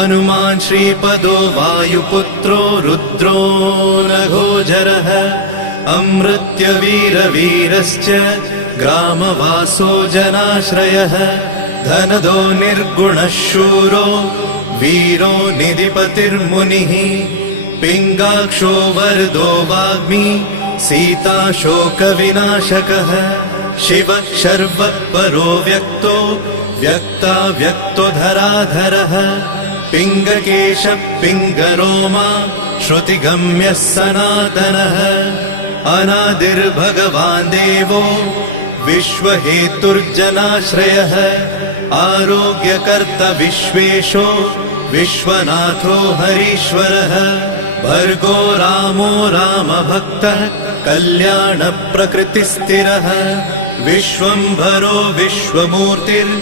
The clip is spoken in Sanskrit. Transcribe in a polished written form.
हनुमान् श्रीपदो वायुपुत्रो रुद्रो नघोजरः अमृत्यवीरवीरश्च ग्रामवासो जनाश्रयः धनदो निर्गुणः शूरो वीरो निधिपतिर्मुनिः पिङ्गाक्षो वरदो वाग्मी सीताशोकविनाशकः शिवः शर्वपरो व्यक्तो व्यक्ताव्यक्तो धराधरः पिङ्गकेशः पिङ्गरोमा श्रुतिगम्यः सनातनः अनादिर्भगवान् देवो विश्वहेतुर्जनाश्रयः आरोग्यकर्ता विश्वेशो विश्वनाथो हरीश्वरः भर्गो रामो रामभक्तः कल्याणप्रकृतिस्थिरः विश्वम्भरो विश्वमूर्तिर्